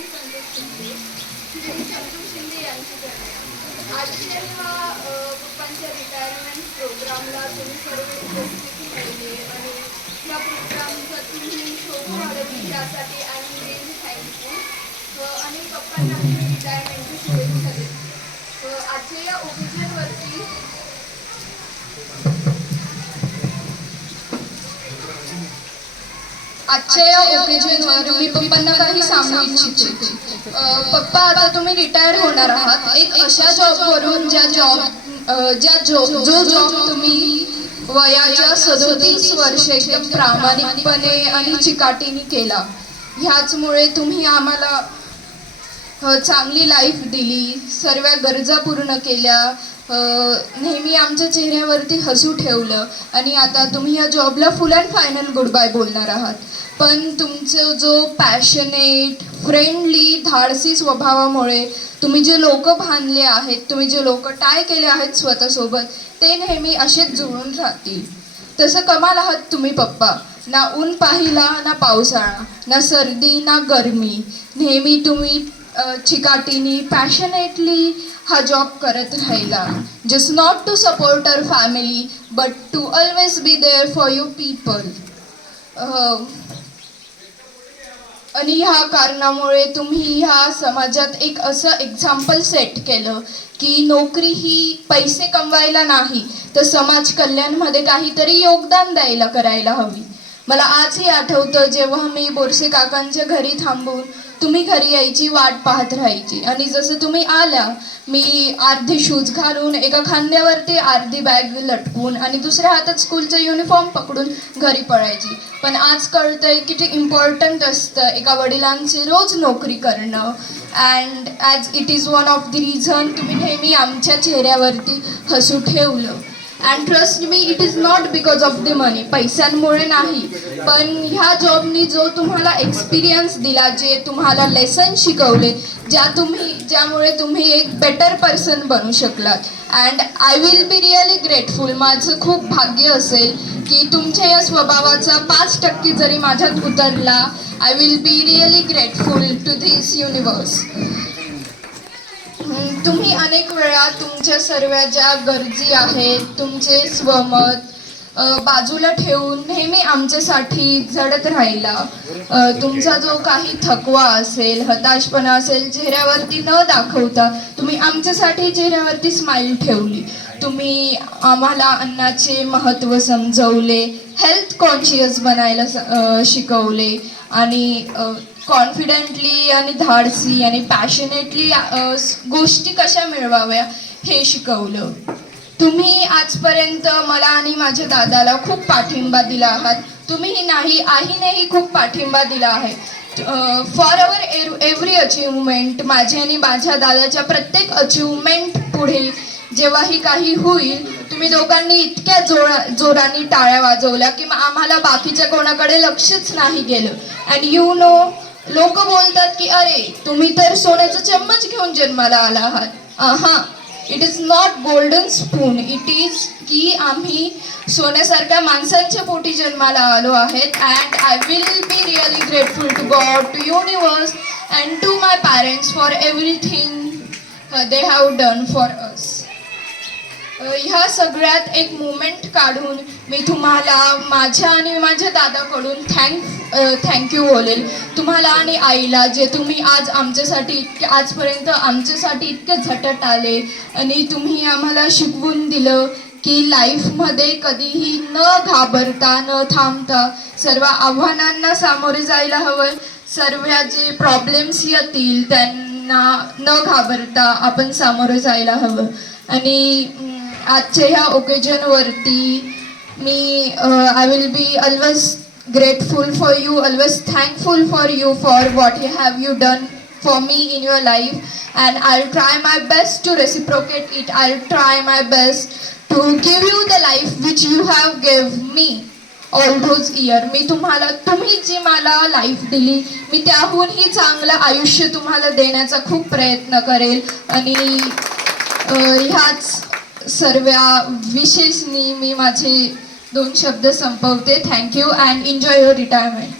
मी संतोष शिंदे, मी शंतू शिंदे यांची कन्या. आजच्या ह्या पप्पांच्या रिटायरमेंट प्रोग्रामला तुम्ही सर्व उपस्थिती राहिले आणि या प्रोग्रामचा तुम्ही शोभा वाढवली यासाठी आय एम रिअली थँक्यू. आणि पप्पांना रिटायरमेंटची शुभेच्छा देतो. आजच्या या ओकेजनवरती आजच्या या ओकेजनवर मी पप्पांना काही सांगू इच्छिते. पप्पा, आता तुम्ही रिटायर होणार आहात एक अशा जॉबवरून जो जॉब तुम्ही वयाच्या 37 वर्षे एकदम प्रामाणिकपणे आणि चिकाटीने केला. ह्याचमुळे तुम्ही आम्हाला चांगली लाईफ दिली, सर्व गरजा पूर्ण केल्या, नेहमी आमच्या चेहऱ्यावरती हसू ठेवलं आणि आता तुम्ही या जॉबला full and final goodbye बोलणार आहात. पण तुमचं जो पॅशनेट, फ्रेंडली, धाडसी स्वभावामुळे तुम्ही जे लोक बांधले आहेत, तुम्ही जे लोक टाय केले आहेत स्वतःसोबत, ते नेहमी असेच जुळून राहतील. तसं कमाल आहात तुम्ही पप्पा. ना ऊन पाहिला, ना पावसाळा, ना सर्दी, ना गरमी. नेहमी तुम्ही चिकाटीनी, पॅशनेटली हा जॉब करत राहिला. Just not to support our family but to always be there for your people. आणि ह्या कारणामुळे तुम्ही ह्या समाजात एक असं एक्झाम्पल सेट केलं की नोकरी ही पैसे कमवायला नाही तर समाज कल्याणमध्ये काहीतरी योगदान द्यायला करायला हवी. मला आजही आठवतं जेव्हा मी बोरसे काकांच्या घरी थांबून तुम्ही घरी यायची वाट पाहत राहायची आणि जसं तुम्ही आल्या मी अर्धे शूज घालून एका खांद्यावरती अर्धी बॅग लटकून आणि दुसऱ्या हातात स्कूलचं युनिफॉर्म पकडून घरी पळायची. पण आज कळतंय किती इम्पॉर्टंट असतं एका वडिलांची रोज नोकरी करणं. And as it is one of the reason तुम्ही नेहमी आमच्या चेहऱ्यावरती हसू ठेवलं. And trust me, it is not because of the money, पैशांमुळे नाही, पण ह्या जॉबनी जो तुम्हाला एक्सपिरियन्स दिला, जे तुम्हाला लेसन शिकवले, ज्यामुळे तुम्ही एक बेटर पर्सन बनू शकलात. And I will be really grateful. माझं खूप भाग्य असेल की तुमच्या या स्वभावाचा 5% जरी माझ्यात उतरला, I will be really grateful to this universe. तुम्ही अनेक वेळा तुमच्या सर्व ज्या गरजी आहेत, तुमचे स्वमत बाजूला ठेवून नेहमी आमच्यासाठी झडत राहिला. तुमचा जो काही थकवा असेल, हताशपणा असेल, चेहऱ्यावरती न दाखवता तुम्ही आमच्यासाठी चेहऱ्यावरती स्माईल ठेवली. तुम्ही आम्हाला अन्नाचे महत्त्व समजवले, हेल्थ कॉन्शियस बनायला शिकवले आणि कॉन्फिडेंटली आणि धाडसी आणि पॅशनेटली गोष्टी कशा मिळवाव्या हे शिकवलं. तुम्ही आजपर्यंत मला आणि माझ्या दादाला खूप पाठिंबा दिला आहात. तुम्हीही नाही, आईनेही खूप पाठिंबा दिला आहे. फॉर अवर एव्हरी अचिव्हमेंट, माझ्या आणि माझ्या दादाच्या प्रत्येक अचिव्हमेंट पुढे जेव्हाही काही होईल, तुम्ही दोघांनी इतक्या जोराने टाळ्या वाजवल्या की आम्हाला बाकीच्या कोणाकडे लक्षच नाही गेलं. अँड यू नो, लोक बोलतात की अरे तुम्ही तर सोन्याचा चम्मच घेऊन जन्माला आला आहात. It is not golden spoon, it is की आम्ही सोन्यासारख्या माणसांच्या पोटी जन्माला आलो आहेत. And I will be really grateful to God, to universe and to my parents for everything they have done for us. ह्या सगळ्यात एक मुमेंट काढून मी तुम्हाला माझ्या आणि माझ्या दादाकडून थँक्यू बोलेल. तुम्हाला आणि आईला, जे तुम्ही आज आमच्यासाठी आजपर्यंत आमच्यासाठी इतके झटत आले आणि तुम्ही आम्हाला शिकवून दिलं की लाईफमध्ये कधीही न घाबरता, न थांबता सर्व आव्हानांना सामोरे जायला हवं. सर्व जे प्रॉब्लेम्स येतील त्यांना न घाबरता आपण सामोरे जायला हवं. आणि आजच्या ह्या ओकेजनवरती मी I will be always grateful for you, always thankful for you for what you done for me in your life, and I'll try my best to reciprocate it. I'll try my best to give you the life which you have gave me all those years. तुम्ही जी मला life दिली, मी त्याहूनही चांगलं आयुष्य तुम्हाला देण्याचा खूप प्रयत्न करेल. आणि ह्याच सर्व विशेषनी मी माझे 2 शब्द संपवते. Thank you and enjoy your retirement.